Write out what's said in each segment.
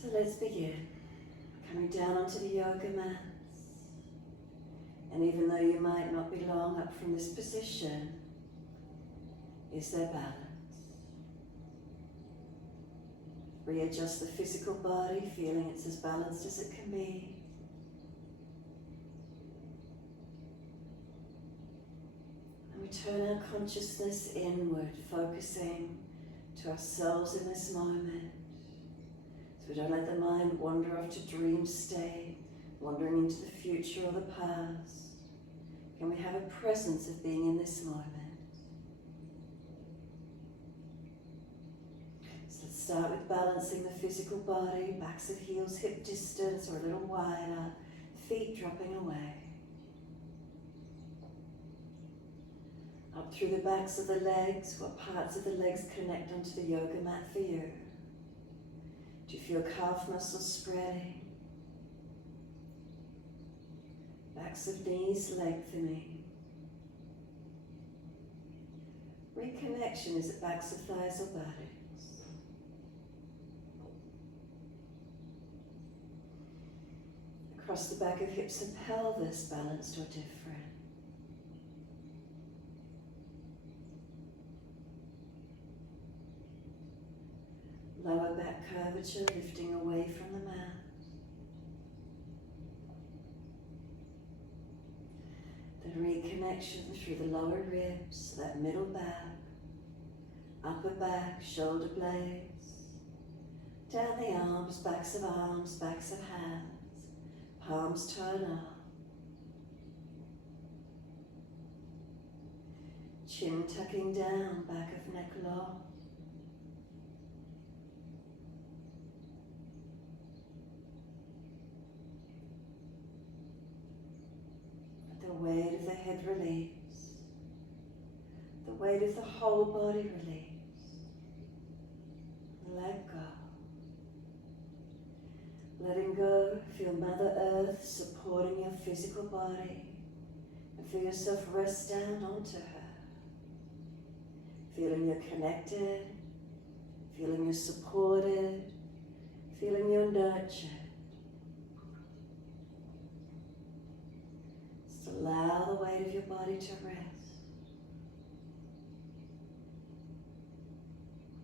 So let's begin. Coming down onto the yoga mats. And even though you might not be long up from this position, is there balance? Readjust the physical body, feeling it's as balanced as it can be. And we turn our consciousness inward, focusing to ourselves in this moment. So we don't let the mind wander off to dream state, wandering into the future or the past. Can we have a presence of being in this moment? So let's start with balancing the physical body, backs of heels hip distance or a little wider, feet dropping away. Up through the backs of the legs, what parts of the legs connect onto the yoga mat for you? Do you feel calf muscles spreading? Backs of knees lengthening. Reconnection, is it backs of thighs or buttocks? Across the back of hips and pelvis, balanced or different? Lower back curvature, lifting away from the mat. Then reconnection through the lower ribs, that middle back, upper back, shoulder blades, down the arms, backs of hands, palms turn up. Chin tucking down, back of neck long. The weight of the head release. The weight of the whole body release. Let go. Letting go, feel Mother Earth supporting your physical body and feel yourself rest down onto her. Feeling you're connected, feeling you're supported, feeling you're nurtured. Allow the weight of your body to rest.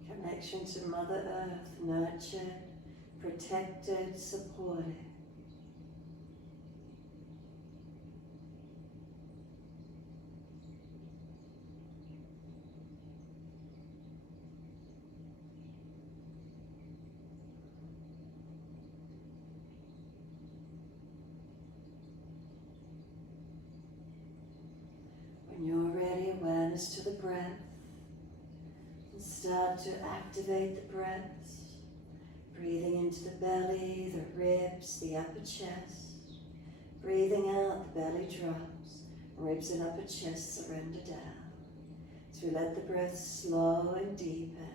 Connection to Mother Earth, nurtured, protected, supported. When you're ready, awareness to the breath. And start to activate the breaths. Breathing into the belly, the ribs, the upper chest. Breathing out, the belly drops. Ribs and upper chest surrender down. So we let the breath slow and deepen.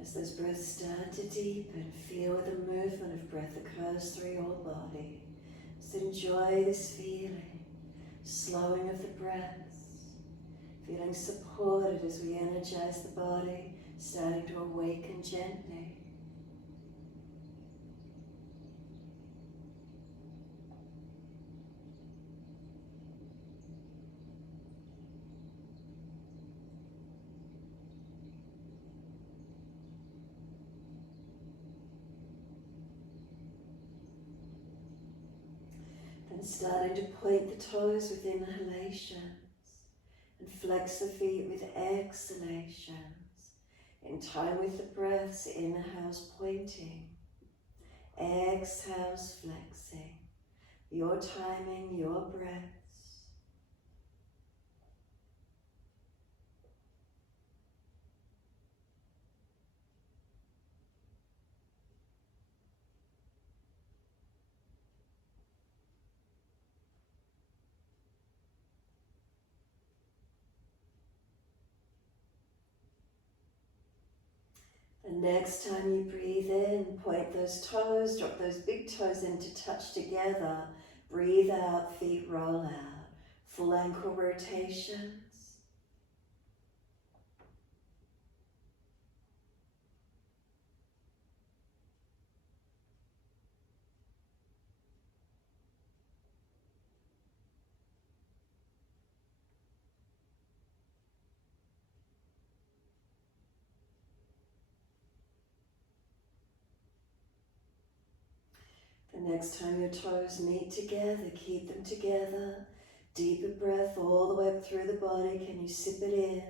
As those breaths start to deepen, feel where the movement of breath occurs through your body. Just enjoy this feeling, slowing of the breaths, feeling supported as we energize the body, starting to awaken gently. And starting to point the toes with inhalations and flex the feet with exhalations. In time with the breaths, inhales pointing, exhales flexing. Your timing, your breaths. The next time you breathe in, point those toes, drop those big toes in to touch together. Breathe out, feet roll out. Full ankle rotations. The next time your toes meet together, keep them together. Deeper breath all the way up through the body. Can you sip it in?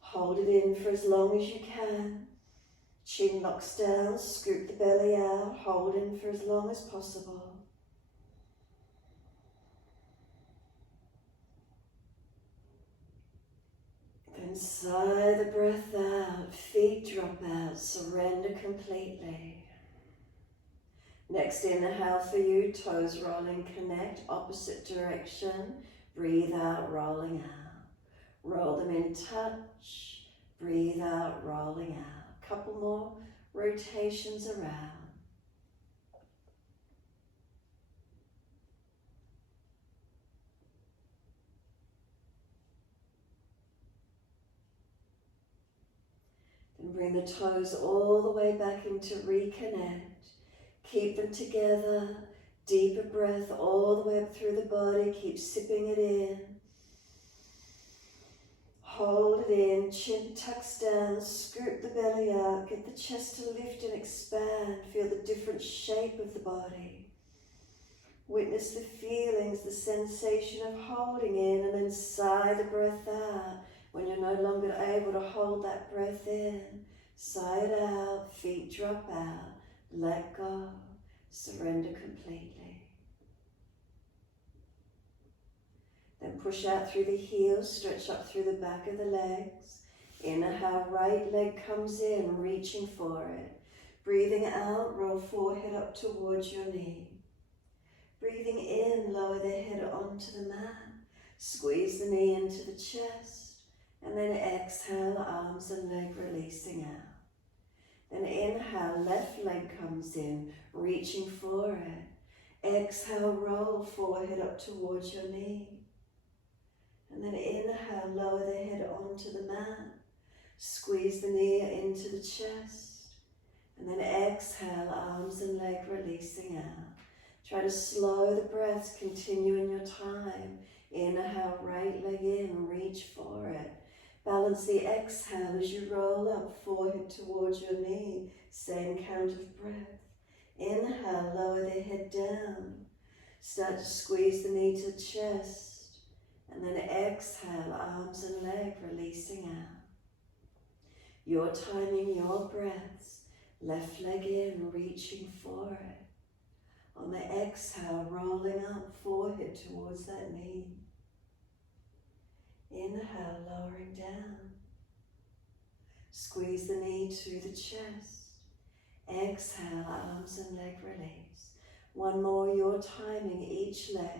Hold it in for as long as you can. Chin locks down, scoop the belly out, hold in for as long as possible. Then sigh the breath out, feet drop out, surrender completely. Next inhale for you, toes rolling, connect, opposite direction. Breathe out, rolling out. Roll them in, touch. Breathe out, rolling out. Couple more rotations around. Then bring the toes all the way back into reconnect. Keep them together. Deeper breath all the way up through the body. Keep sipping it in. Hold it in, chin tucks down, scoop the belly out, get the chest to lift and expand. Feel the different shape of the body. Witness the feelings, the sensation of holding in, and then sigh the breath out. When you're no longer able to hold that breath in, sigh it out, feet drop out, let go, surrender completely. Then push out through the heels, stretch up through the back of the legs. Inhale, right leg comes in, reaching for it. Breathing out, roll forehead up towards your knee. Breathing in, lower the head onto the mat. Squeeze the knee into the chest. And then exhale, arms and leg releasing out. Then inhale, left leg comes in, reaching for it. Exhale, roll forehead up towards your knee. And then inhale, lower the head onto the mat. Squeeze the knee into the chest. And then exhale, arms and leg releasing out. Try to slow the breaths, continue in your time. Inhale, right leg in, reach for it. Balance the exhale as you roll up, forehead towards your knee. Same count of breath. Inhale, lower the head down. Start to squeeze the knee to the chest. And then exhale, arms and leg releasing out. Your timing, your breaths. Left leg in, reaching for it. On the exhale, rolling up, forehead towards that knee. Inhale, lowering down. Squeeze the knee to the chest. Exhale, arms and leg release. One more, your timing, each leg.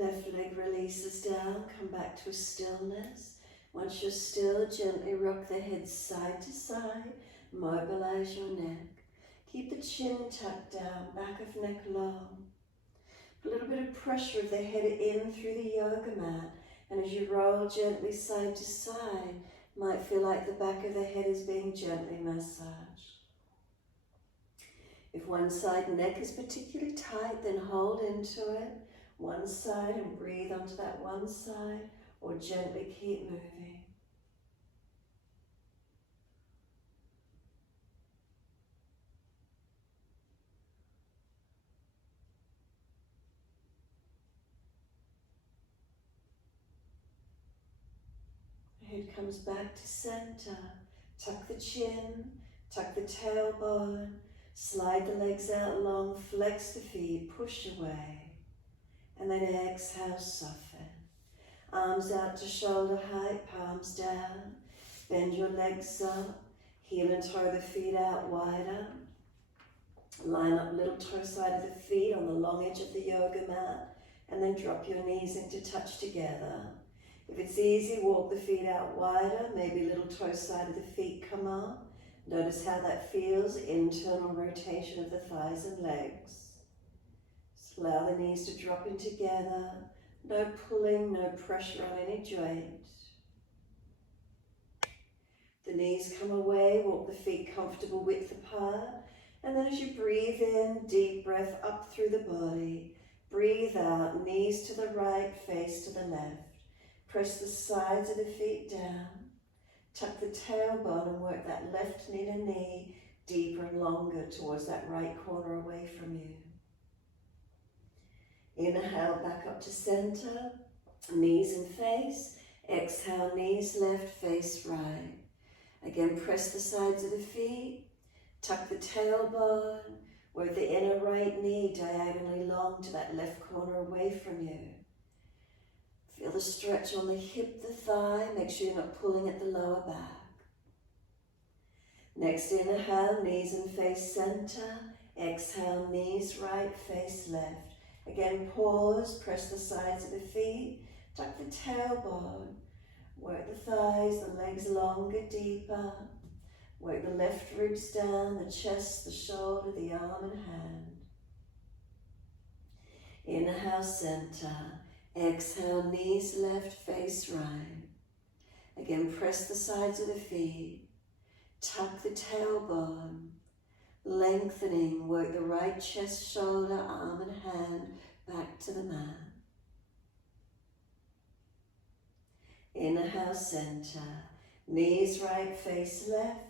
Left leg releases down, come back to a stillness. Once you're still, gently rock the head side to side, mobilize your neck. Keep the chin tucked down, back of neck long. A little bit of pressure of the head in through the yoga mat, and as you roll gently side to side, might feel like the back of the head is being gently massaged. If one side neck is particularly tight, then hold into it. One side and breathe onto that one side, or gently keep moving. Head comes back to center. Tuck the chin, tuck the tailbone, slide the legs out long, flex the feet, push away. And then exhale, soften. Arms out to shoulder height, palms down. Bend your legs up, heel and toe the feet out wider. Line up little toe side of the feet on the long edge of the yoga mat, and then drop your knees into touch together. If it's easy, walk the feet out wider, maybe little toe side of the feet come up. Notice how that feels, internal rotation of the thighs and legs. Just allow the knees to drop in together. No pulling, no pressure on any joint. The knees come away, walk the feet comfortable width apart. And then as you breathe in, deep breath up through the body. Breathe out, knees to the right, face to the left. Press the sides of the feet down. Tuck the tailbone and work that left knee to knee deeper and longer towards that right corner away from you. Inhale, back up to center, knees and face. Exhale, knees left, face right. Again, press the sides of the feet. Tuck the tailbone, work the inner right knee diagonally long to that left corner away from you. Feel the stretch on the hip, the thigh. Make sure you're not pulling at the lower back. Next, inhale, knees and face center. Exhale, knees right, face left. Again, pause, press the sides of the feet. Tuck the tailbone. Work the thighs, the legs longer, deeper. Work the left ribs down, the chest, the shoulder, the arm and hand. Inhale, center. Exhale, knees left, face right. Again, press the sides of the feet. Tuck the tailbone. Lengthening, work the right chest, shoulder, arm and hand back to the mat. Inhale, center. Knees right, face left.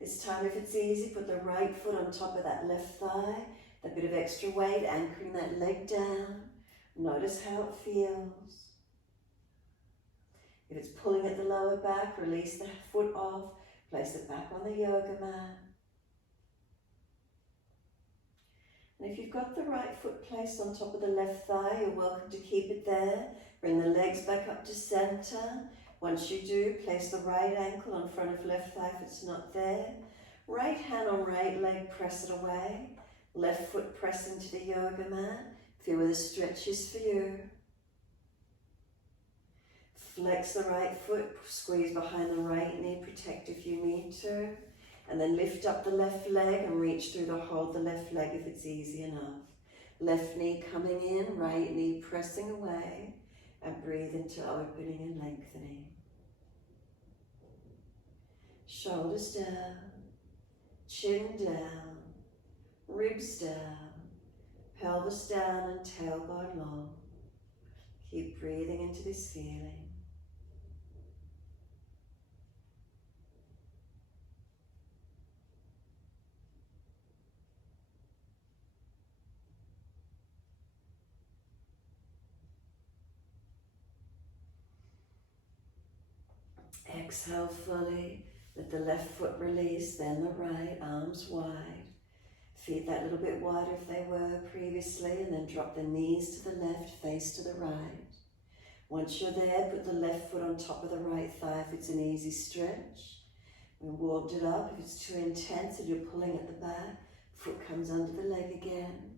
This time, if it's easy, put the right foot on top of that left thigh. That bit of extra weight, anchoring that leg down. Notice how it feels. If it's pulling at the lower back, release the foot off. Place it back on the yoga mat. And if you've got the right foot placed on top of the left thigh, you're welcome to keep it there. Bring the legs back up to center. Once you do, place the right ankle on front of left thigh if it's not there. Right hand on right leg, press it away. Left foot press into the yoga mat. Feel where the stretch is for you. Flex the right foot, squeeze behind the right knee, protect if you need to. And then lift up the left leg and reach through to hold the left leg if it's easy enough. Left knee coming in, right knee pressing away. And breathe into opening and lengthening. Shoulders down, chin down, ribs down, pelvis down and tailbone long. Keep breathing into this feeling. Exhale fully, let the left foot release, then the right, arms wide. Feet that little bit wider if they were previously, and then drop the knees to the left, face to the right. Once you're there, put the left foot on top of the right thigh if it's an easy stretch. We warmed it up. If it's too intense and you're pulling at the back, foot comes under the leg again.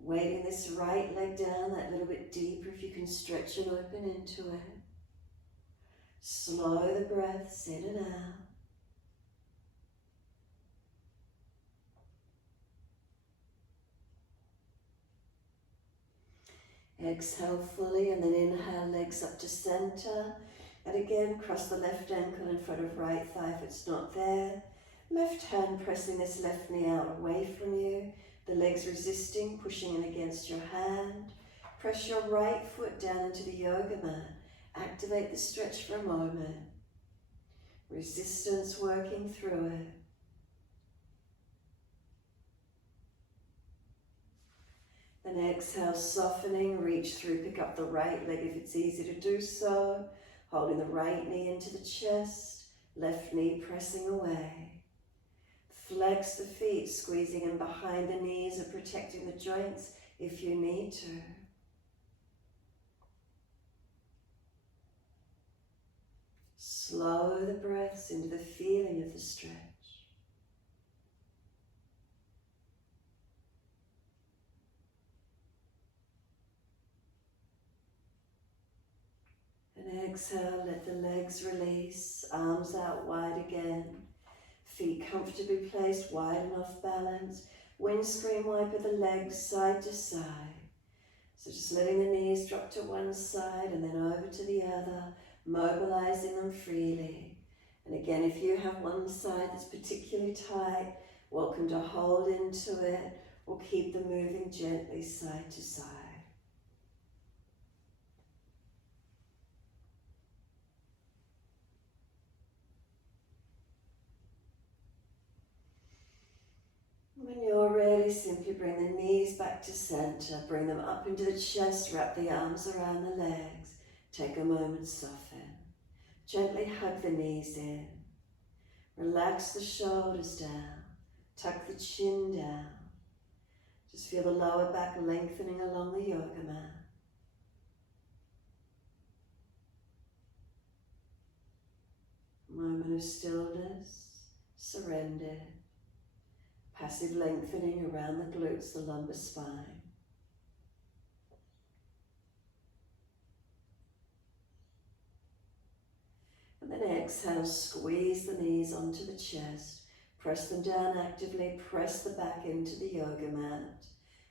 Weighting this right leg down that little bit deeper if you can stretch and open into it. Slow the breaths in and out. Exhale fully and then inhale, legs up to center. And again, cross the left ankle in front of right thigh if it's not there. Left hand pressing this left knee out away from you. The legs resisting, pushing in against your hand. Press your right foot down into the yoga mat. Activate the stretch for a moment. Resistance working through it. Then exhale, softening, reach through, pick up the right leg if it's easy to do so. Holding the right knee into the chest, left knee pressing away. Flex the feet, squeezing in behind the knees or protecting the joints if you need to. Slow the breaths into the feeling of the stretch. And exhale, let the legs release, arms out wide again. Feet comfortably placed, wide enough balance. Windscreen wiper the legs side to side. So just letting the knees drop to one side and then over to the other, mobilizing them freely. And again, if you have one side that's particularly tight, welcome to hold into it or keep them moving gently side to side. When you're ready, simply bring the knees back to center, bring them up into the chest, wrap the arms around the legs. Take a moment, soften. Gently hug the knees in. Relax the shoulders down. Tuck the chin down. Just feel the lower back lengthening along the yoga mat. Moment of stillness, surrender. Passive lengthening around the glutes, the lumbar spine. And then exhale, squeeze the knees onto the chest. Press them down actively, press the back into the yoga mat.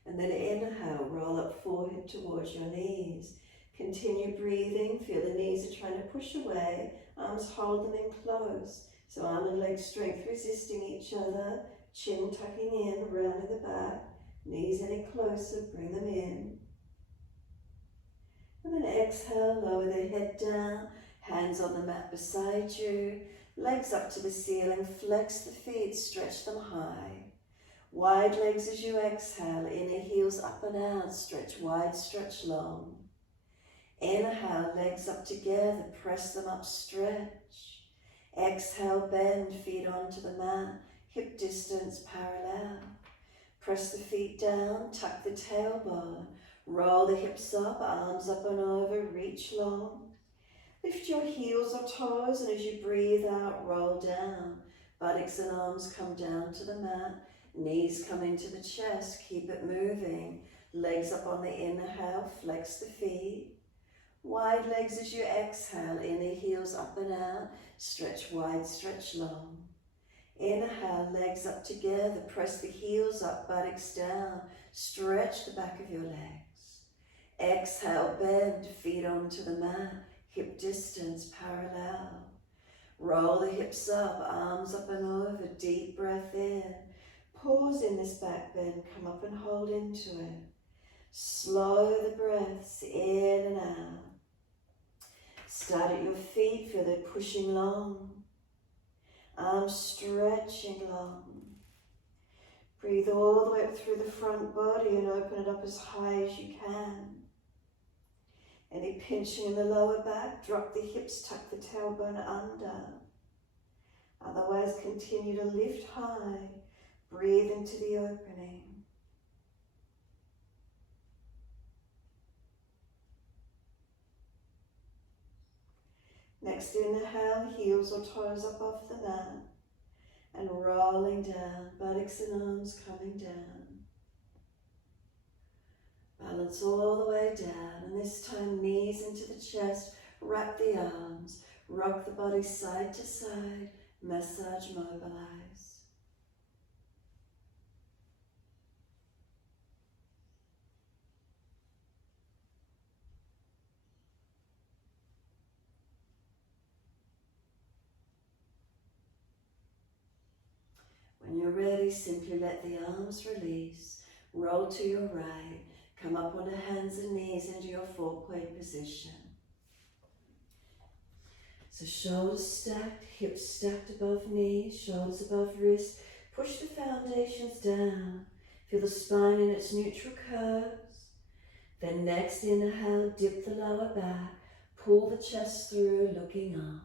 And then inhale, roll up forehead towards your knees. Continue breathing, feel the knees are trying to push away, arms hold them in close. So arm and leg strength resisting each other. Chin tucking in, rounding the back, knees any closer, bring them in. And then exhale, lower the head down, hands on the mat beside you, legs up to the ceiling, flex the feet, stretch them high. Wide legs as you exhale, inner heels up and out, stretch wide, stretch long. Inhale, legs up together, press them up, stretch. Exhale, bend, feet onto the mat. Hip distance parallel. Press the feet down, tuck the tailbone. Roll the hips up, arms up and over, reach long. Lift your heels or toes, and as you breathe out, roll down. Buttocks and arms come down to the mat. Knees come into the chest, keep it moving. Legs up on the inhale, flex the feet. Wide legs as you exhale, inner heels up and out. Stretch wide, stretch long. Inhale, legs up together, press the heels up, buttocks down, stretch the back of your legs. Exhale, bend, feet onto the mat, hip distance parallel. Roll the hips up, arms up and over, deep breath in. Pause in this back bend, come up and hold into it. Slow the breaths in and out. Start at your feet, feel it pushing long. Arms stretching long. Breathe all the way up through the front body and open it up as high as you can. Any pinching in the lower back, drop the hips, tuck the tailbone under. Otherwise, continue to lift high. Breathe into the opening. Next inhale, heels or toes up off the mat and rolling down, buttocks and arms coming down. Balance all the way down, and this time knees into the chest, wrap the arms, rock the body side to side, massage, mobilize. When you're ready, simply let the arms release, roll to your right, come up onto hands and knees into your four-point position. So shoulders stacked, hips stacked above knees, shoulders above wrists. Push the foundations down. Feel the spine in its neutral curves. Then next inhale, dip the lower back. pull the chest through, looking up.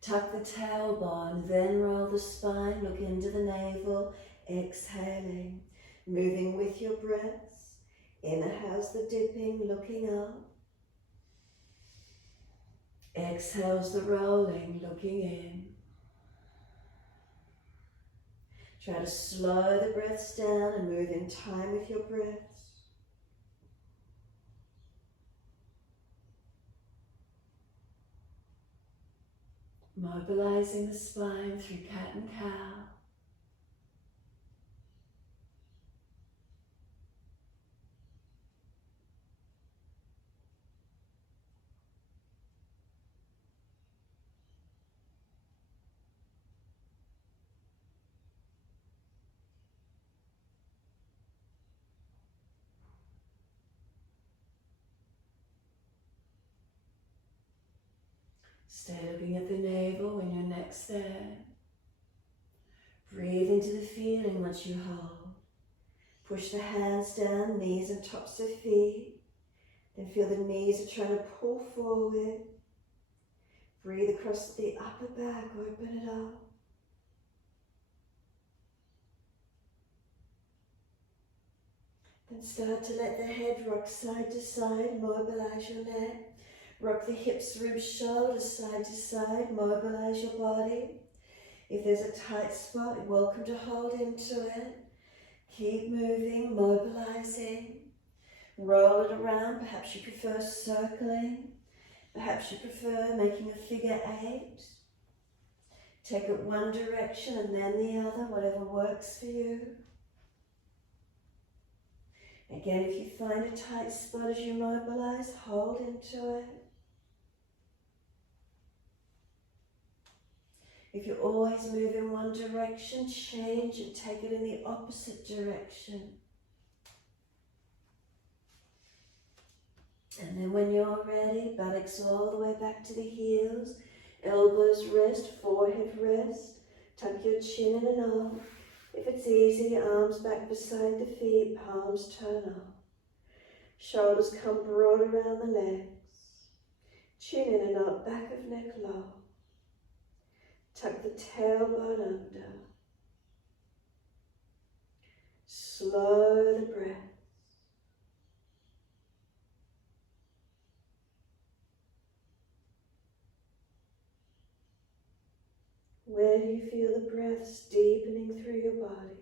Tuck the tailbone, then roll the spine, look into the navel, exhaling, moving with your breaths. Inhales the dipping, looking up. Exhales the rolling, looking in. Try to slow the breaths down and move in time with your breaths. Mobilizing the spine through cat and cow. Stay looking at the navel when you're next there. Breathe into the feeling once you hold. Push the hands down, knees and tops of feet. Then feel the knees are trying to pull forward. Breathe across the upper back, open it up. Then start to let the head rock side to side, mobilize your neck. Rock the hips, ribs, shoulders side to side, mobilize your body. If there's a tight spot, you're welcome to hold into it. Keep moving, mobilizing. Roll it around, perhaps you prefer circling. Perhaps you prefer making a figure 8. Take it one direction and then the other, whatever works for you. Again, if you find a tight spot as you mobilize, hold into it. If you always move in one direction, change and take it in the opposite direction. And then when you're ready, buttocks all the way back to the heels, elbows rest, forehead rest, tuck your chin in and up. If it's easy, arms back beside the feet, palms turn up. Shoulders come broad around the legs. Chin in and up, back of neck low. Tuck the tailbone under. Slow the breath. Where do you feel the breaths deepening through your body?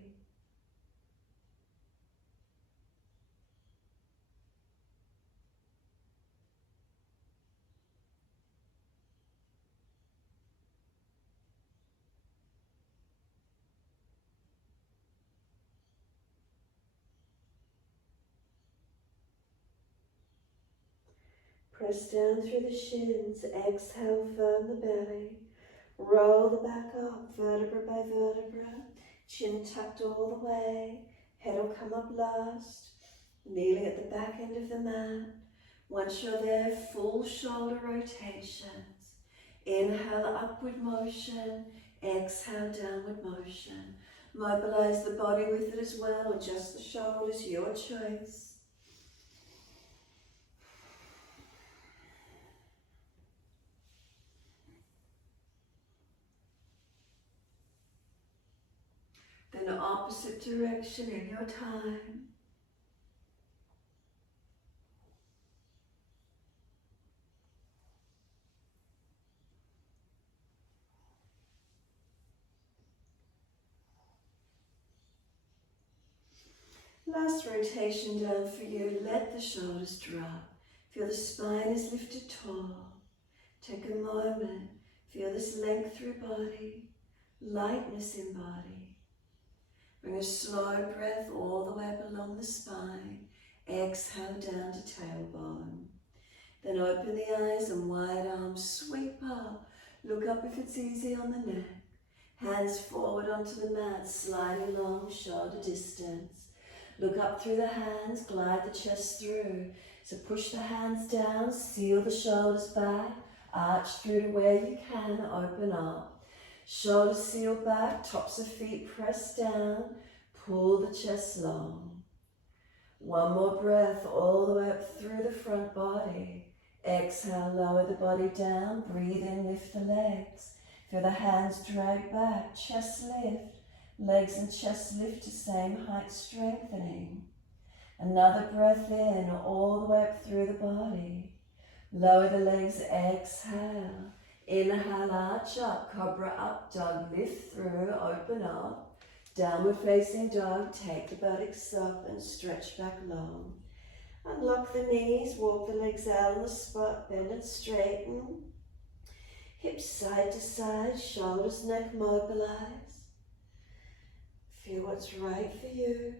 Press down through the shins, exhale, firm the belly. Roll the back up, vertebra by vertebra. Chin tucked all the way. Head will come up last. Kneeling at the back end of the mat. Once you're there, full shoulder rotations. Inhale, upward motion. Exhale, downward motion. Mobilize the body with it as well. Adjust the shoulders, your choice. Then opposite direction in your time. Last rotation down for you. Let the shoulders drop. Feel the spine is lifted tall. Take a moment. Feel this length through body, lightness in body. Bring a slow breath all the way up along the spine. Exhale down to tailbone. Then open the eyes and wide arms sweep up. Look up if it's easy on the neck. Hands forward onto the mat, slide along shoulder distance. Look up through the hands, glide the chest through. So push the hands down, seal the shoulders back, arch through to where you can, open up. Shoulders seal back, tops of feet press down, pull the chest long. One more breath all the way up through the front body. Exhale, lower the body down. Breathe in, lift the legs. Feel the hands drag back, chest lift. Legs and chest lift to same height, strengthening. Another breath in, all the way up through the body. Lower the legs, exhale. Inhale, arch up, cobra up dog, lift through, open up. Downward facing dog, take the buttocks up and stretch back long. Unlock the knees, walk the legs out on the spot, bend and straighten. Hips side to side, shoulders, neck mobilize. Feel what's right for you.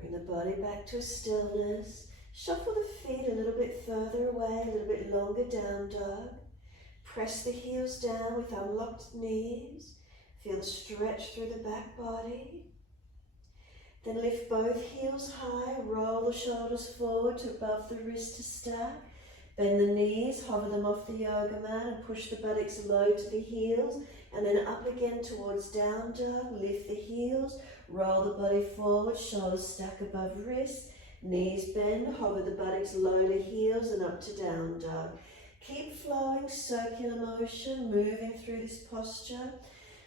Bring the body back to a stillness. Shuffle the feet a little bit further away, a little bit longer down dog. Press the heels down with unlocked knees. Feel the stretch through the back body. Then lift both heels high, roll the shoulders forward to above the wrist to stack. Bend the knees, hover them off the yoga mat and push the buttocks low to the heels. And then up again towards down dog. Lift the heels, roll the body forward, shoulders stack above wrist. Knees bend, hover the buttocks low to heels and up to down dog. Keep flowing, circular motion, moving through this posture.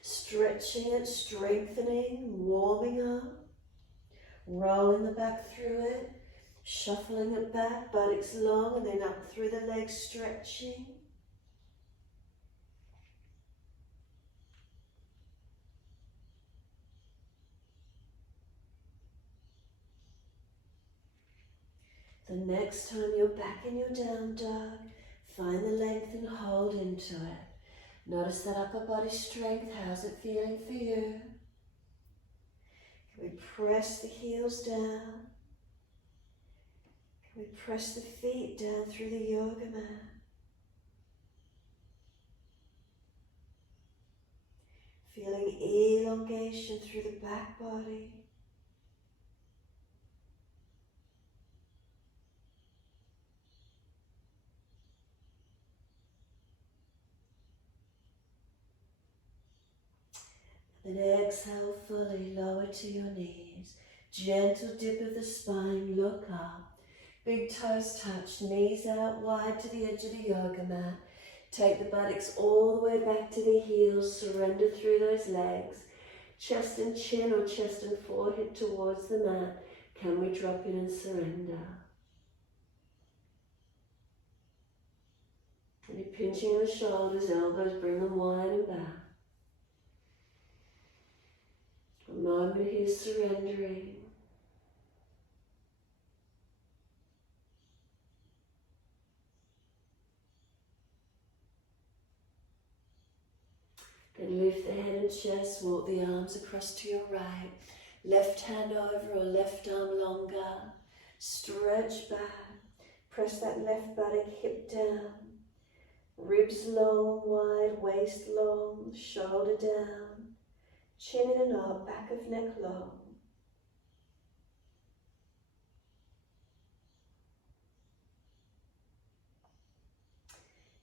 Stretching it, strengthening, warming up. Rolling the back through it. Shuffling it back, buttocks long and then up through the legs, stretching. The next time you're back in your down dog, find the length and hold into it. Notice that upper body strength. How's it feeling for you? Can we press the heels down? Can we press the feet down through the yoga mat? Feeling elongation through the back body. Then exhale fully, lower to your knees. Gentle dip of the spine, look up. Big toes touch, knees out wide to the edge of the yoga mat. Take the buttocks all the way back to the heels, surrender through those legs. Chest and chin or chest and forehead towards the mat. Can we drop in and surrender? Any pinching of the shoulders, elbows, bring them wide and back. A moment here surrendering. Then lift the head and chest, walk the arms across to your right. Left hand over or left arm longer. Stretch back. Press that left buttock, hip down. Ribs long, wide, waist long, shoulder down. Chin in and up, back of neck long.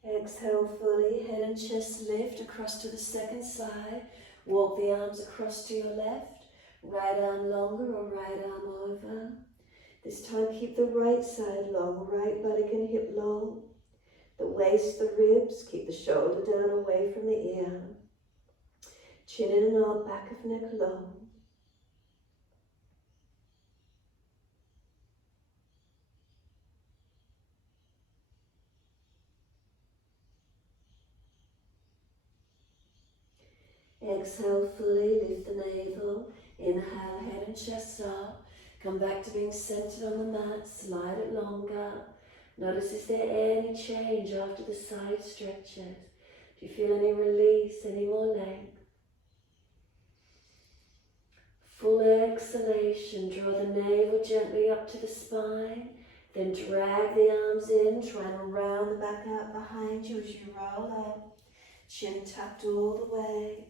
Exhale fully, head and chest lift across to the second side. Walk the arms across to your left. Right arm longer or right arm over. This time keep the right side long, right buttock and hip long. The waist, the ribs, keep the shoulder down away from the ear. Chin in and up, back of neck long. Exhale fully, lift the navel. Inhale, head and chest up. Come back to being centered on the mat, slide it longer. Notice, is there any change after the side stretches? Do you feel any release, any more length? Full exhalation, draw the navel gently up to the spine, then drag the arms in, try and round the back out behind you as you roll up. Chin tucked all the way,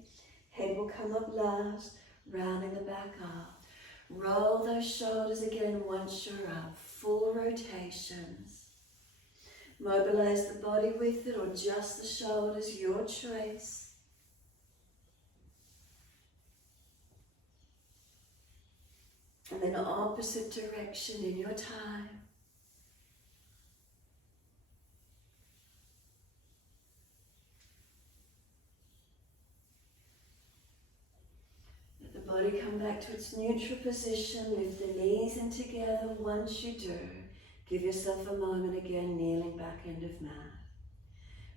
head will come up last, rounding the back up. Roll those shoulders again once you're up, full rotations. Mobilize the body with it or just the shoulders, your choice. And then opposite direction in your time. Let the body come back to its neutral position. Lift the knees in together. Once you do, give yourself a moment again, kneeling back end of mat.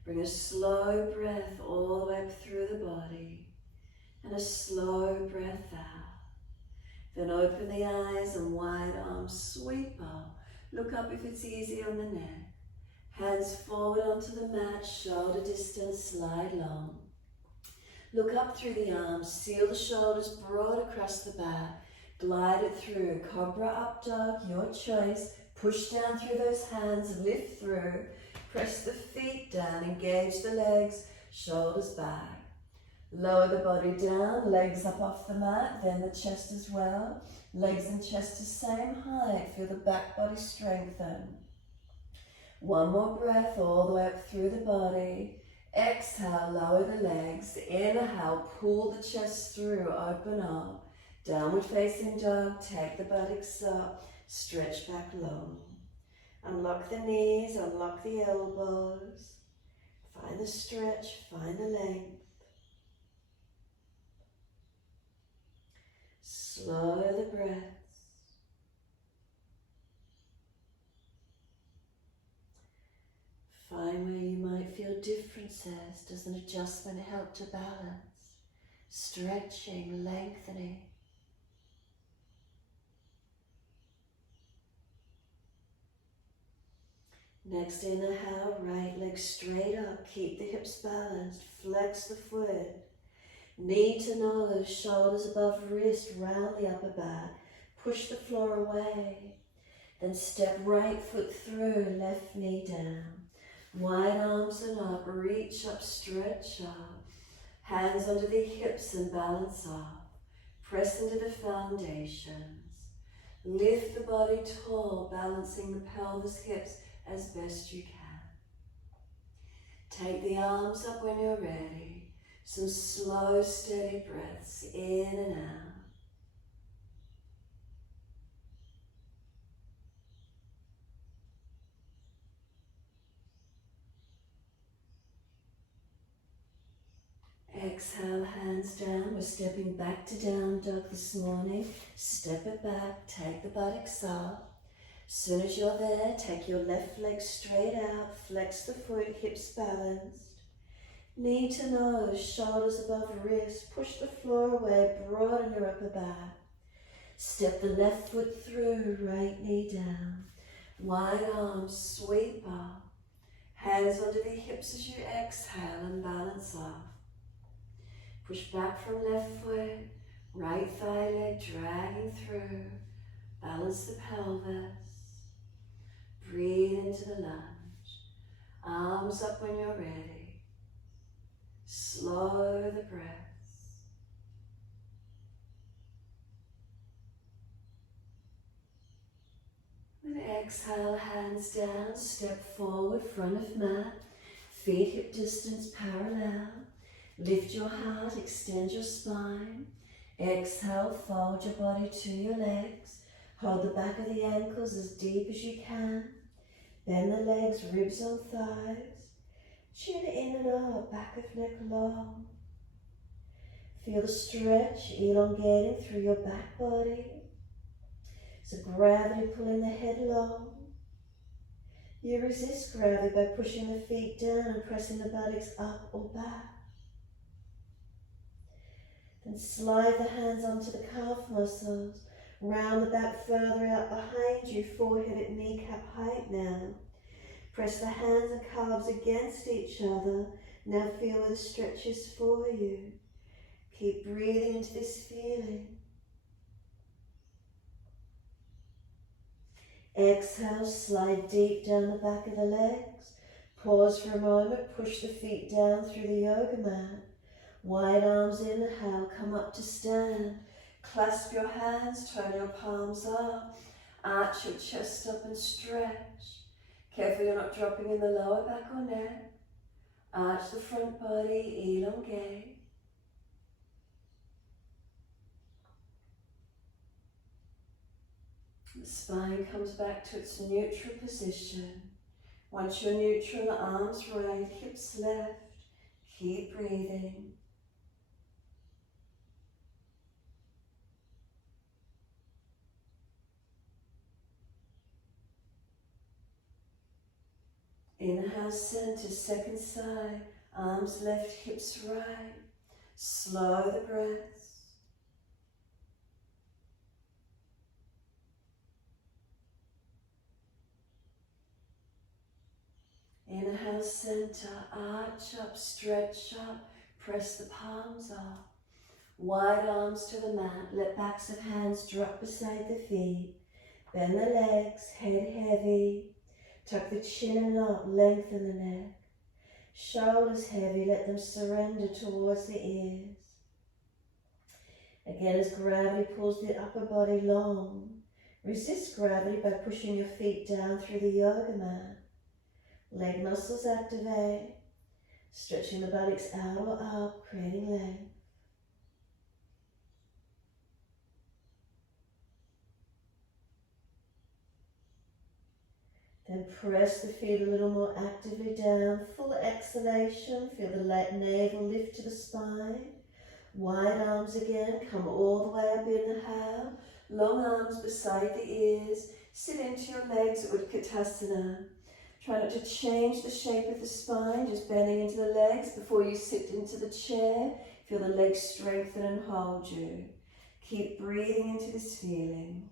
Bring a slow breath all the way up through the body and a slow breath out. Then open the eyes and wide arms, sweep up. Look up if it's easy on the neck. Hands forward onto the mat, shoulder distance, slide long. Look up through the arms, seal the shoulders broad across the back. Glide it through, cobra up dog, your choice. Push down through those hands, lift through. Press the feet down, engage the legs, shoulders back. Lower the body down, legs up off the mat, then the chest as well. Legs and chest the same height, feel the back body strengthen. One more breath all the way up through the body. Exhale, lower the legs. Inhale, pull the chest through, open up. Downward facing dog, take the buttocks up, stretch back long. Unlock the knees, unlock the elbows. Find the stretch, find the length. Slow the breaths. Find where you might feel differences. Does an adjustment help to balance? Stretching, lengthening. Next inhale, right leg straight up. Keep the hips balanced. Flex the foot. Knee to nose, shoulders above wrist, round the upper back. Push the floor away. Then step right foot through, left knee down. Wide arms and up, reach up, stretch up. Hands under the hips and balance up. Press into the foundations. Lift the body tall, balancing the pelvis, hips as best you can. Take the arms up when you're ready. Some slow, steady breaths in and out. Exhale, hands down. We're stepping back to down dog this morning. Step it back, take the buttocks up. As soon as you're there, take your left leg straight out, flex the foot, hips balanced. Knee to nose, shoulders above wrist, push the floor away, broaden your upper back. Step the left foot through, right knee down. Wide arms, sweep up. Hands under the hips as you exhale and balance off. Push back from left foot, right thigh leg dragging through. Balance the pelvis. Breathe into the lunge. Arms up when you're ready. Slow the breaths. Then exhale, hands down, step forward, front of mat. Feet hip distance parallel. Lift your heart, extend your spine. Exhale, fold your body to your legs. Hold the back of the ankles as deep as you can. Bend the legs, ribs on thighs. Chin in and out, back of neck long. Feel the stretch elongating through your back body. So gravity pulling the head long. You resist gravity by pushing the feet down and pressing the buttocks up or back. Then slide the hands onto the calf muscles. Round the back further out behind you, forehead at kneecap height now. Press the hands and calves against each other. Now feel where the stretch is for you. Keep breathing into this feeling. Exhale, slide deep down the back of the legs. Pause for a moment, push the feet down through the yoga mat. Wide arms, inhale, come up to stand. Clasp your hands, turn your palms up. Arch your chest up and stretch. Careful you're not dropping in the lower back or neck. Arch the front body, elongate. The spine comes back to its neutral position. Once you're neutral, arms right, hips left. Keep breathing. Inhale, center, second side. Arms left, hips right. Slow the breath. Inhale, center, arch up, stretch up, press the palms up. Wide arms to the mat, let backs of hands drop beside the feet. Bend the legs, head heavy. Tuck the chin and up, lengthen the neck. Shoulders heavy, let them surrender towards the ears. Again, as gravity pulls the upper body long, resist gravity by pushing your feet down through the yoga mat. Leg muscles activate, stretching the buttocks out or up, creating length. Then press the feet a little more actively down. Full exhalation, feel the navel lift to the spine. Wide arms again, come all the way up, inhale. Long arms beside the ears. Sit into your legs at Utkatasana. Try not to change the shape of the spine, just bending into the legs before you sit into the chair. Feel the legs strengthen and hold you. Keep breathing into this feeling.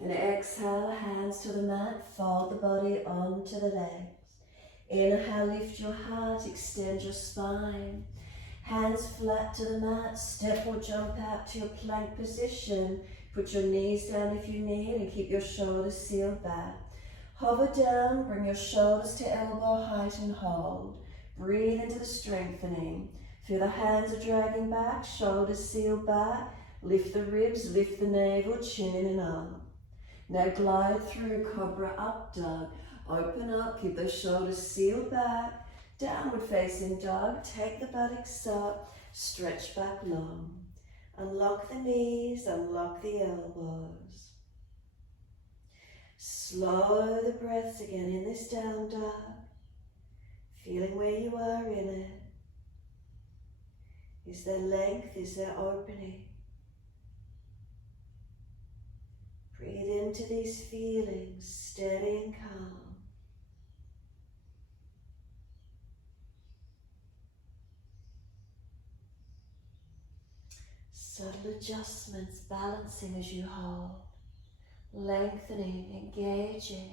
Then exhale, hands to the mat, fold the body onto the legs. Inhale, lift your heart, extend your spine. Hands flat to the mat, step or jump out to your plank position. Put your knees down if you need and keep your shoulders sealed back. Hover down, bring your shoulders to elbow height and hold. Breathe into the strengthening. Feel the hands are dragging back, shoulders sealed back. Lift the ribs, lift the navel, chin in and up. Now glide through Cobra Up Dog. Open up, keep those shoulders sealed back. Downward facing dog, take the buttocks up, stretch back long. Unlock the knees, unlock the elbows. Slow the breaths again in this down dog. Feeling where you are in it. Is there length? Is there opening? Breathe into these feelings, steady and calm. Subtle adjustments, balancing as you hold, lengthening, engaging.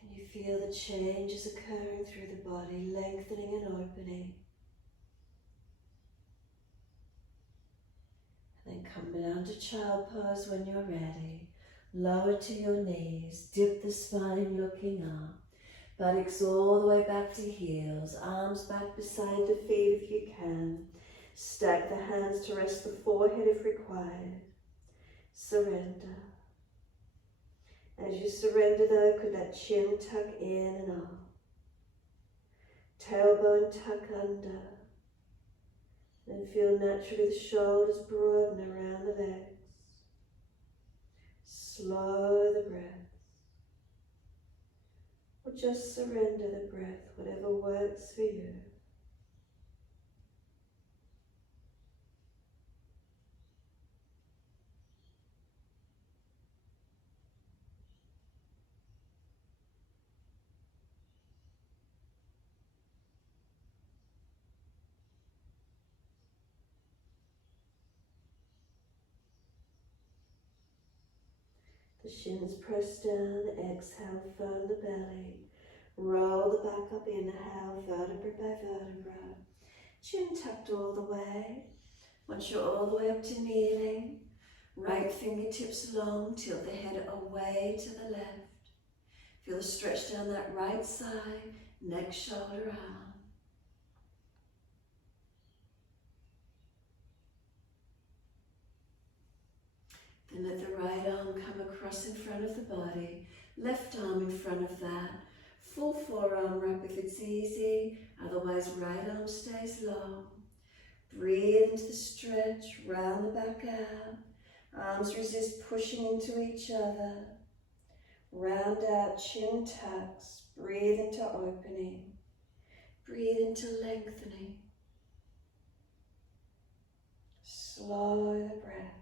Can you feel the changes occurring through the body, lengthening and opening? And then come down to child pose when you're ready. Lower to your knees, dip the spine looking up. Buttocks all the way back to heels, arms back beside the feet if you can. Stack the hands to rest the forehead if required. Surrender. As you surrender though, could that chin tuck in and up. Tailbone tuck under. Then feel naturally the shoulders broaden around the legs. Slow the breath, or just surrender the breath, whatever works for you. The shins press down, exhale, firm the belly. Roll the back up, inhale, vertebra by vertebra. Chin tucked all the way. Once you're all the way up to kneeling, right fingertips long, tilt the head away to the left. Feel the stretch down that right side, neck, shoulder, arm. Then let the right arm come across in front of the body, left arm in front of that. Full forearm wrap if it's easy, otherwise right arm stays long. Breathe into the stretch, round the back out. Arms resist pushing into each other. Round out, chin tucks. Breathe into opening. Breathe into lengthening. Slow the breaths.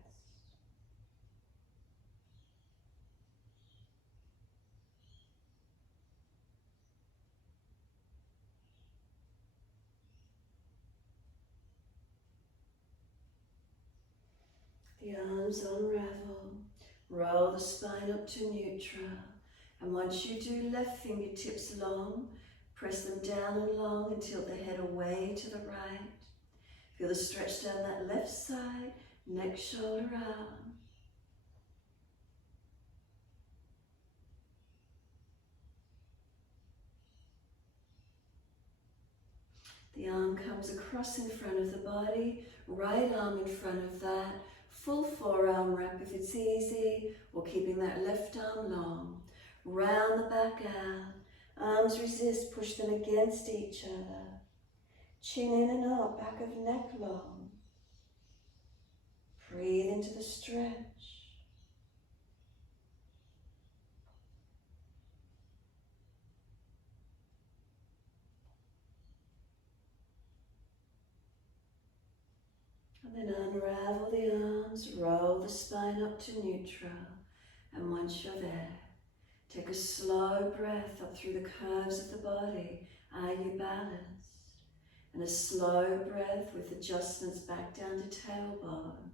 The arms unravel, roll the spine up to neutral, and once you do, left fingertips long, press them down and long and tilt the head away to the right. Feel the stretch down that left side, neck, shoulder, arm. The arm comes across in front of the body, right arm in front of that. Full forearm wrap if it's easy, or keeping that left arm long. Round the back out. Arms resist, push them against each other. Chin in and up, back of neck long. Breathe into the stretch. And then unravel the arms, roll the spine up to neutral. And once you're there, take a slow breath up through the curves of the body. Are you balanced? And a slow breath with adjustments back down to tailbone.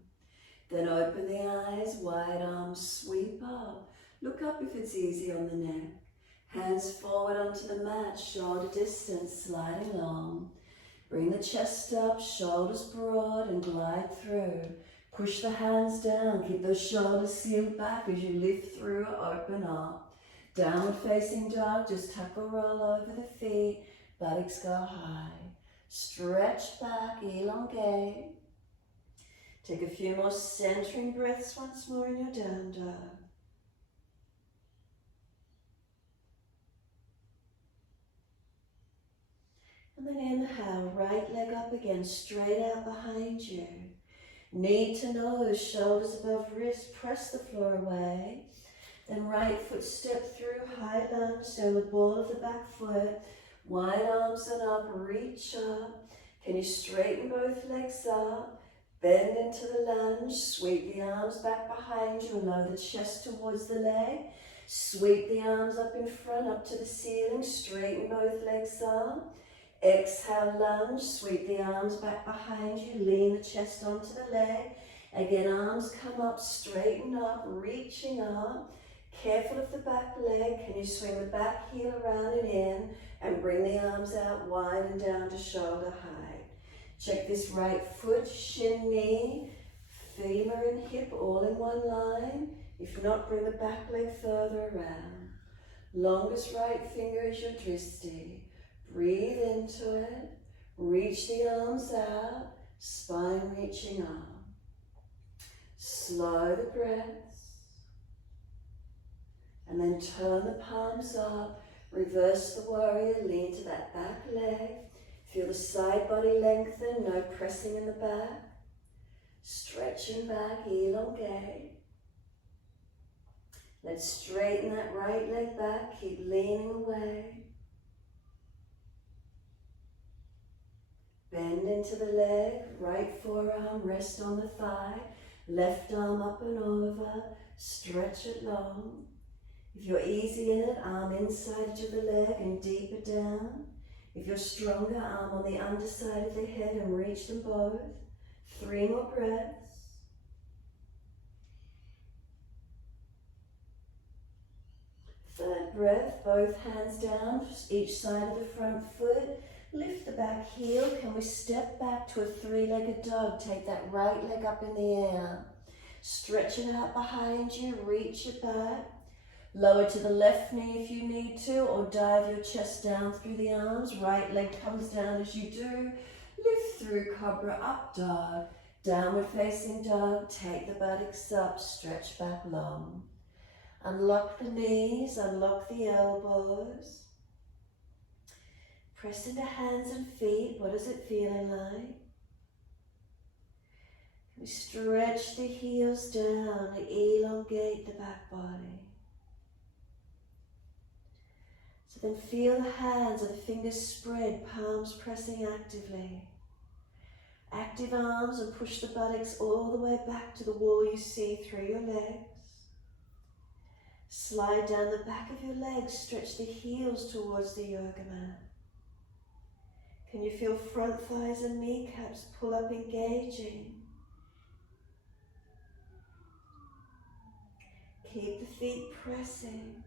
Then open the eyes, wide arms sweep up. Look up if it's easy on the neck. Hands forward onto the mat, shoulder distance, sliding long. Bring the chest up, shoulders broad, and glide through. Push the hands down, keep those shoulders sealed back as you lift through or open up. Downward facing dog, just tuck or roll over the feet, buttocks go high. Stretch back, elongate. Take a few more centering breaths once more in your down dog. And then inhale, right leg up again, straight out behind you. Knee to nose, shoulders above wrist, press the floor away. Then right foot step through, high lunge, down the ball of the back foot. Wide arms and up, reach up. Can you straighten both legs up? Bend into the lunge, sweep the arms back behind you and lower the chest towards the leg. Sweep the arms up in front, up to the ceiling, straighten both legs up. Exhale, lunge, sweep the arms back behind you, lean the chest onto the leg. Again, arms come up, straighten up, reaching up. Careful of the back leg. Can you swing the back heel around and in and bring the arms out wide and down to shoulder height. Check this right foot, shin, knee, femur and hip all in one line. If not, bring the back leg further around. Longest right finger is your dristi. Breathe into it. Reach the arms out, spine reaching up. Slow the breaths. And then turn the palms up. Reverse the warrior, lean to that back leg. Feel the side body lengthen, no pressing in the back. Stretching back, elongate. Let's straighten that right leg back, keep leaning away. Bend into the leg, right forearm, rest on the thigh. Left arm up and over, stretch it long. If you're easy in it, arm inside to the leg and deeper down. If you're stronger, arm on the underside of the head and reach them both. 3 more breaths. Third breath, both hands down, each side of the front foot. Lift the back heel. Can we step back to a 3-legged dog? Take that right leg up in the air. Stretch it out behind you, reach it back. Lower to the left knee if you need to, or dive your chest down through the arms. Right leg comes down as you do. Lift through Cobra, up dog. Downward facing dog. Take the buttocks up, stretch back long. Unlock the knees, unlock the elbows. Press into hands and feet. What is it feeling like? We stretch the heels down, elongate the back body. So then feel the hands and the fingers spread, palms pressing actively. Active arms, and push the buttocks all the way back to the wall you see through your legs. Slide down the back of your legs, stretch the heels towards the yoga mat. Can you feel front thighs and kneecaps pull up, engaging? Keep the feet pressing.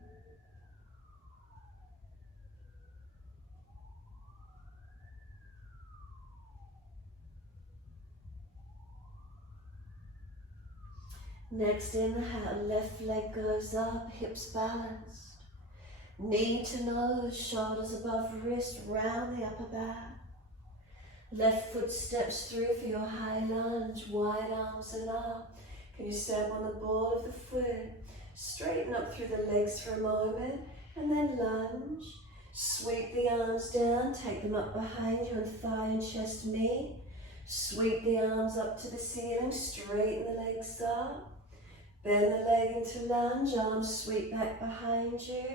Next inhale, left leg goes up, hips balanced. Knee to nose, shoulders above wrist, round the upper back. Left foot steps through for your high lunge, wide arms and up. Can you stand on the ball of the foot? Straighten up through the legs for a moment, and then lunge. Sweep the arms down, take them up behind you, and thigh and chest meet. Sweep the arms up to the ceiling, straighten the legs up. Bend the leg into lunge, arms sweep back behind you.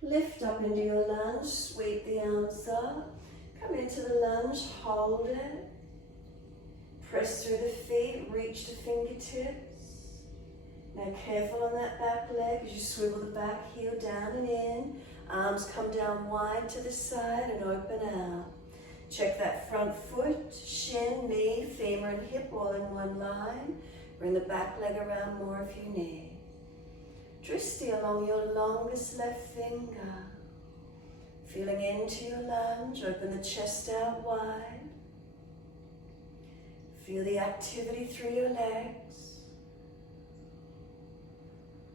Lift up into your lunge, sweep the arms up. Come into the lunge, hold it. Press through the feet, reach to fingertips. Now careful on that back leg as you swivel the back heel down and in. Arms come down wide to the side and open out. Check that front foot, shin, knee, femur and hip all in one line. Bring the back leg around more if you need. Dristi along your longest left finger. Feeling into your lunge, open the chest out wide. Feel the activity through your legs.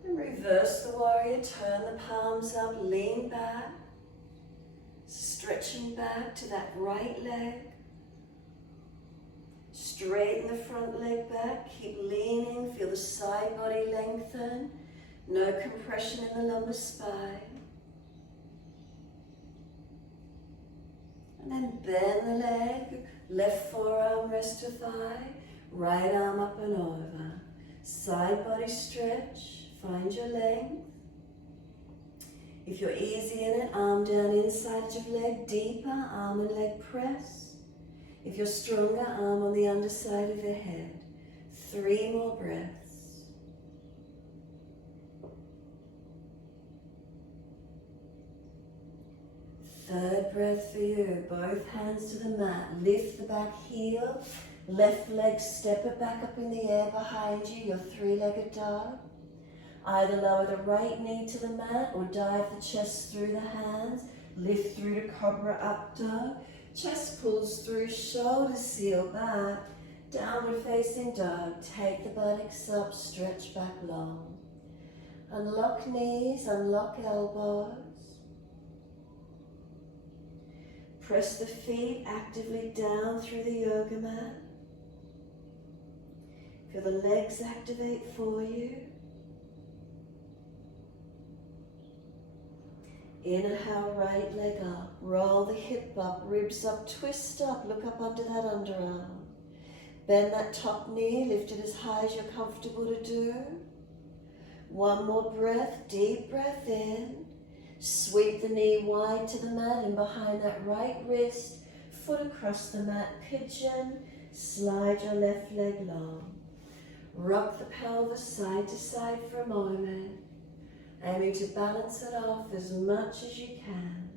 Then reverse the warrior, turn the palms up, lean back. Stretching back to that right leg. Straighten the front leg back, keep leaning, feel the side body lengthen. No compression in the lumbar spine. And then bend the leg, left forearm rest to thigh, right arm up and over. Side body stretch, find your length. If you're easy in it, arm down inside edge of leg, deeper, arm and leg press. If you're stronger, arm on the underside of the head. 3 more breaths. Third breath for you. Both hands to the mat. Lift the back heel. Left leg, step it back up in the air behind you, your 3-legged dog. Either lower the right knee to the mat or dive the chest through the hands. Lift through to Cobra up dog. Chest pulls through, shoulders seal back. Downward facing dog. Take the buttocks up, stretch back long. Unlock knees, unlock elbows. Press the feet actively down through the yoga mat. Feel the legs activate for you. Inhale, right leg up. Roll the hip up, ribs up, twist up. Look up under that underarm. Bend that top knee, lift it as high as you're comfortable to do. 1 more breath, deep breath in. Sweep the knee wide to the mat and behind that right wrist. Foot across the mat, pigeon. Slide your left leg long. Rock the pelvis side to side for a moment. Aiming to balance it off as much as you can.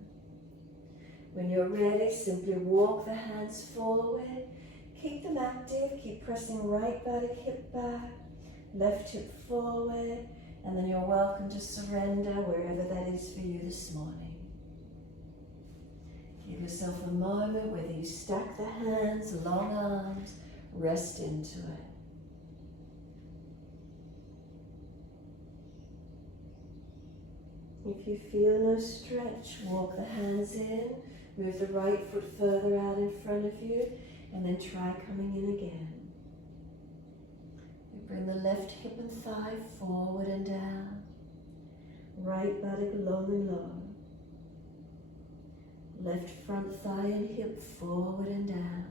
When you're ready, simply walk the hands forward. Keep them active, keep pressing right buttock, hip back, left hip forward, and then you're welcome to surrender wherever that is for you this morning. Give yourself a moment, whether you stack the hands, long arms, rest into it. If you feel no stretch, walk the hands in, move the right foot further out in front of you, and then try coming in again. You bring the left hip and thigh forward and down, right buttock long and low, left front thigh and hip forward and down.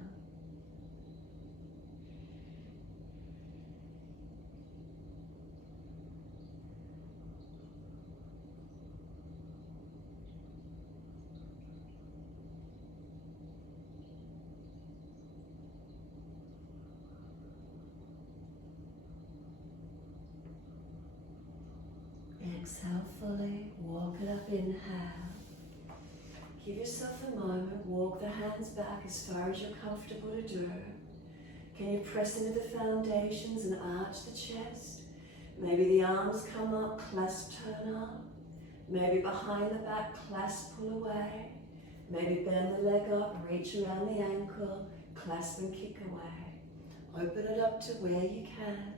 Exhale fully, walk it up, inhale. Give yourself a moment, walk the hands back as far as you're comfortable to do. Can you press into the foundations and arch the chest? Maybe the arms come up, clasp, turn up. Maybe behind the back, clasp, pull away. Maybe bend the leg up, reach around the ankle, clasp and kick away. Open it up to where you can.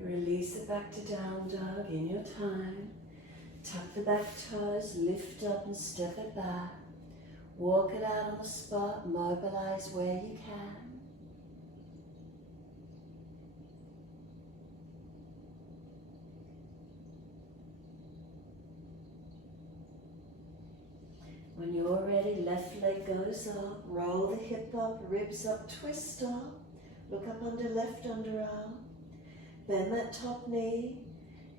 Release it back to down dog in your time. Tuck the back toes, lift up and step it back. Walk it out on the spot, mobilize where you can. When you're ready, left leg goes up, roll the hip up, ribs up, twist up. Look up under left underarm. Bend that top knee,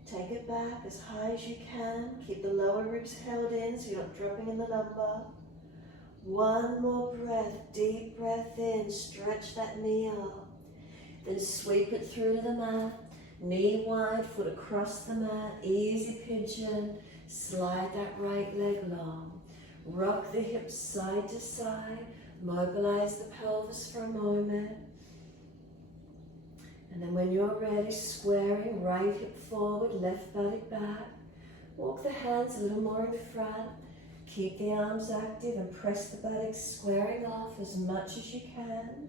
take it back as high as you can. Keep the lower ribs held in so you're not dropping in the lumbar. One more breath, deep breath in, stretch that knee up. Then sweep it through to the mat, knee wide, foot across the mat, easy pigeon. Slide that right leg long. Rock the hips side to side, mobilize the pelvis for a moment. And then when you're ready, squaring, right hip forward, left buttock back. Walk the hands a little more in front. Keep the arms active and press the buttocks squaring off as much as you can.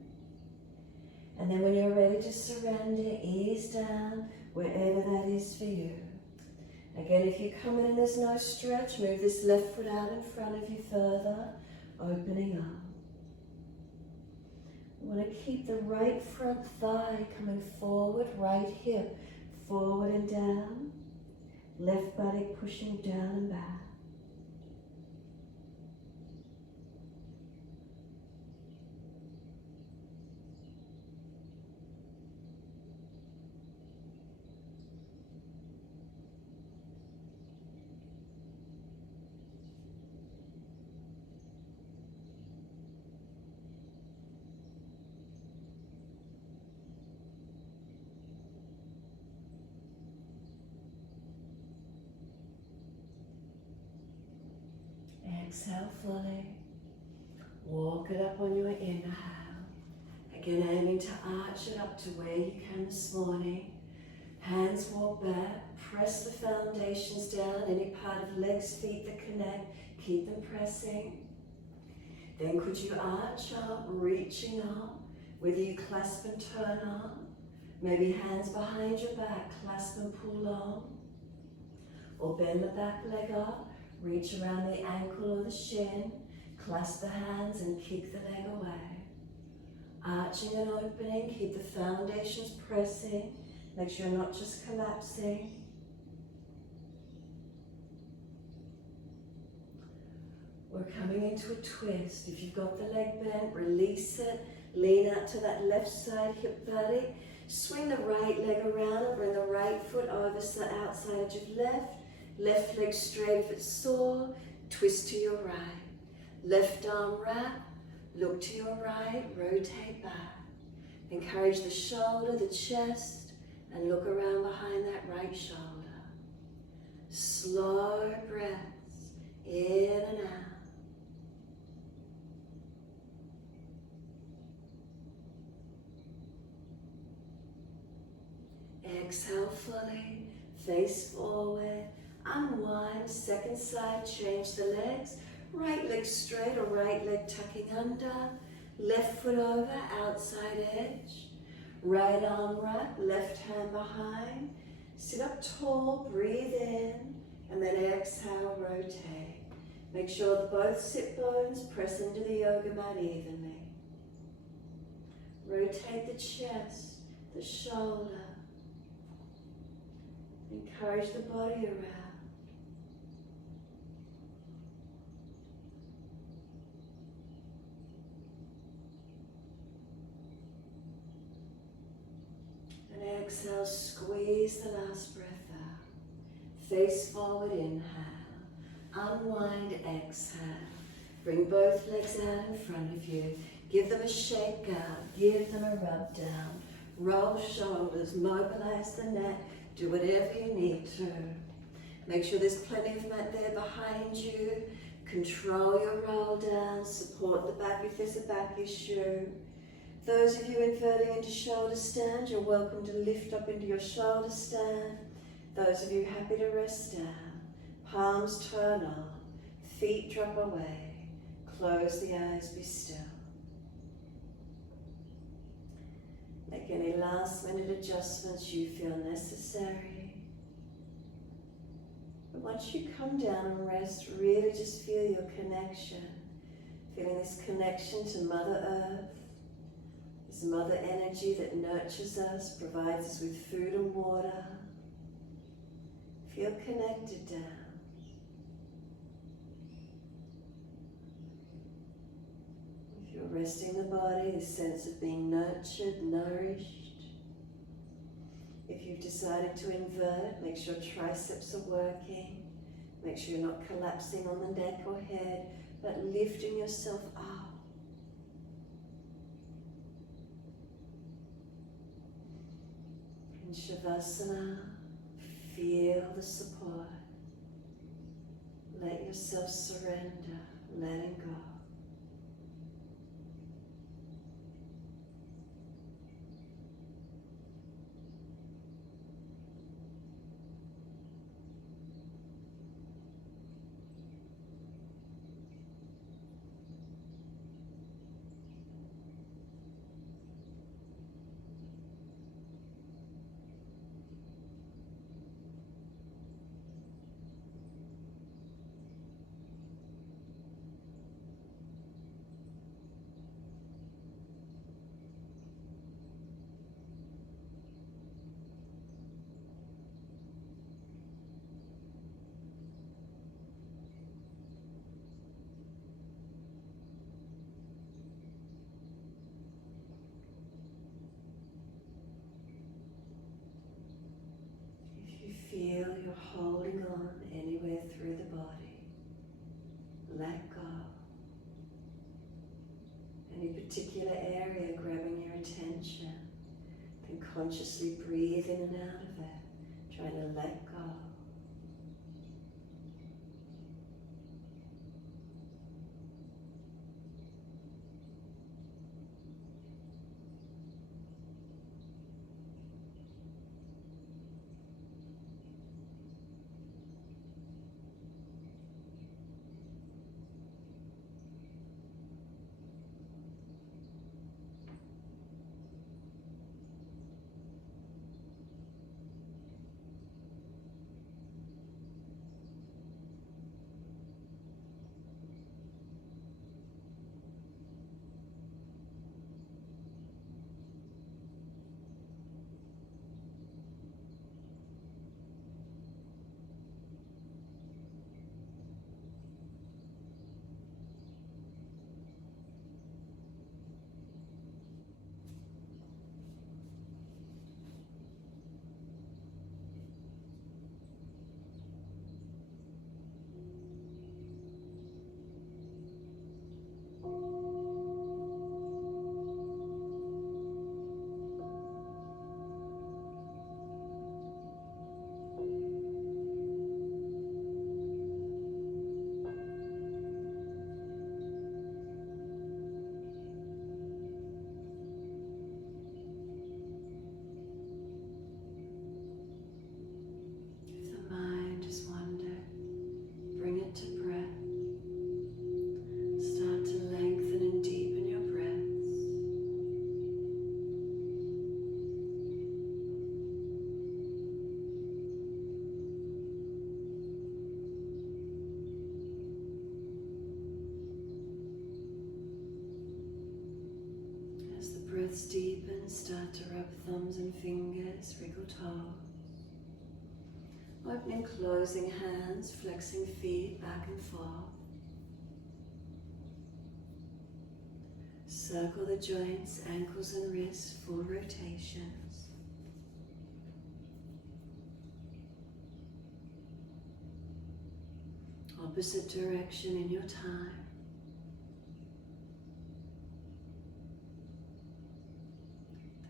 And then when you're ready to surrender, ease down wherever that is for you. Again, if you come in and there's no stretch, move this left foot out in front of you further, opening up. You want to keep the right front thigh coming forward, right hip forward and down, left buttock pushing down and back. Exhale fully. Walk it up on your inhale. Again, aiming to arch it up to where you can this morning. Hands walk back. Press the foundations down. Any part of legs, feet that connect, keep them pressing. Then could you arch up, reaching up, whether you clasp and turn up. Maybe hands behind your back, clasp and pull long. Or bend the back leg up. Reach around the ankle or the shin, clasp the hands and kick the leg away. Arching and opening, keep the foundations pressing, make sure you're not just collapsing. We're coming into a twist. If you've got the leg bent, release it, lean out to that left side hip buttock, swing the right leg around and bring the right foot over to the outside edge of left. Left leg straight if it's sore, twist to your right. Left arm wrap, look to your right, rotate back. Encourage the shoulder, the chest, and look around behind that right shoulder. Slow breaths, in and out. Exhale fully, face forward. Unwind, second side, change the legs. Right leg straight or right leg tucking under. Left foot over, outside edge. Right arm wrap, left hand behind. Sit up tall, breathe in, and then exhale, rotate. Make sure that both sit bones press into the yoga mat evenly. Rotate the chest, the shoulder. Encourage the body around. And exhale, squeeze the last breath out. Face forward, inhale. Unwind, exhale. Bring both legs out in front of you. Give them a shake out. Give them a rub down. Roll shoulders, mobilize the neck. Do whatever you need to. Make sure there's plenty of mat there behind you. Control your roll down. Support the back if there's a back issue. Those of you inverting into shoulder stand, you're welcome to lift up into your shoulder stand. Those of you happy to rest down. Palms turn on, feet drop away, close the eyes, be still. Make any last minute adjustments you feel necessary. But once you come down and rest, really just feel your connection. Feeling this connection to Mother Earth, this Mother energy that nurtures us, provides us with food and water. Feel connected down. Resting the body, the sense of being nurtured, nourished. If you've decided to invert, make sure triceps are working. Make sure you're not collapsing on the neck or head, but lifting yourself up. In Shavasana, feel the support. Let yourself surrender, letting go. Feel you're holding on anywhere through the body. Let go. Any particular area grabbing your attention, then consciously breathe in and out of it, trying to let go. deepen, start to rub thumbs and fingers, wriggle toes. Opening, closing hands, flexing feet back and forth. Circle the joints, ankles and wrists, full rotations. Opposite direction in your time.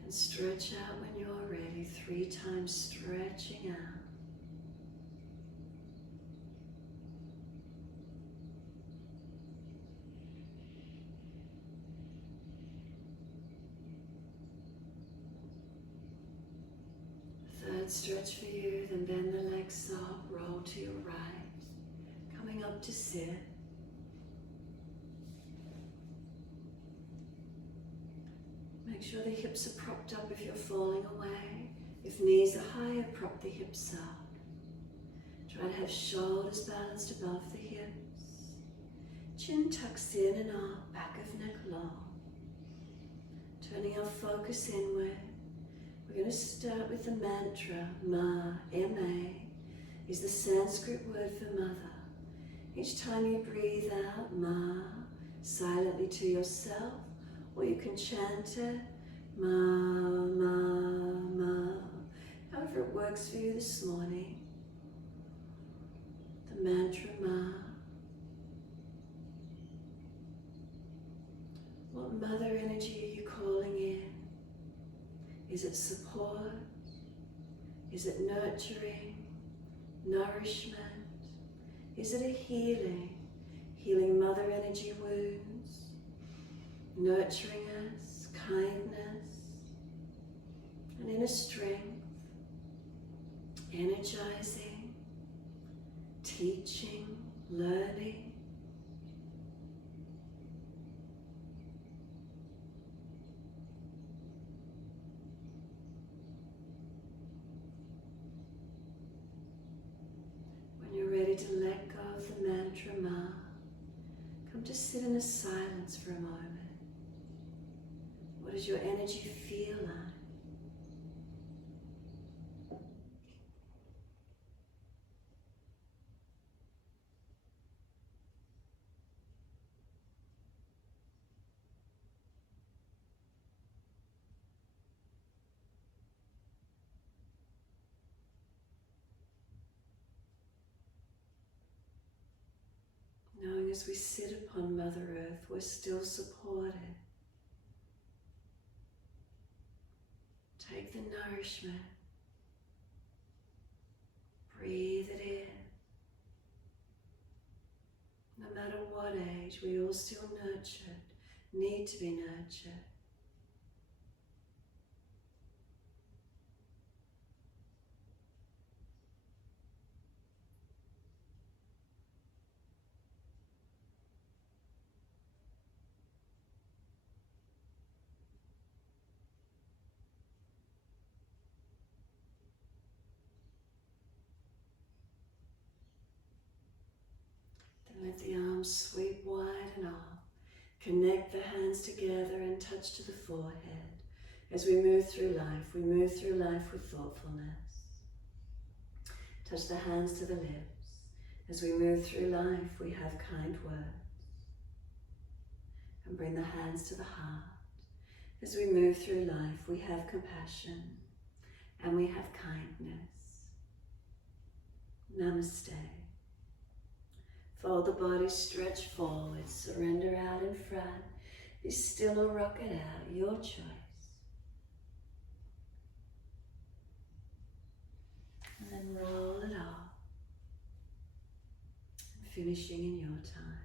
Then stretch out when you're ready, 3 times stretching out. Third stretch for you, then bend the legs up, roll to your right, coming up to sit. Make sure the hips are propped up if you're falling away. If knees are higher, prop the hips up. Try to have shoulders balanced above the hips. Chin tucks in and up, back of neck long. Turning our focus inward. We're going to start with the mantra, Ma, M-A, is the Sanskrit word for mother. Each time you breathe out, Ma, silently to yourself, or you can chant it, Ma, Ma, Ma, however it works for you this morning. The mantra, Ma. What mother energy are you calling in? Is it support? Is it nurturing? Nourishment? Is it a healing? Healing mother energy wounds? Nurturing us? Kindness? And inner strength? Energizing? Teaching? Learning? To let go of the mantra Ma, come to sit in a silence for a moment. What does your energy feel like? Knowing as we sit upon Mother Earth, we're still supported. Take the nourishment. Breathe it in. No matter what age, we all still nurtured, need to be nurtured. Let the arms sweep wide and up. Connect the hands together and touch to the forehead. As we move through life with thoughtfulness. Touch the hands to the lips. As we move through life, we have kind words. And bring the hands to the heart. As we move through life, we have compassion and we have kindness. Namaste. Fold the body, stretch forward, surrender out in front. Be still or rock it out, your choice. And then roll it off. Finishing in your time.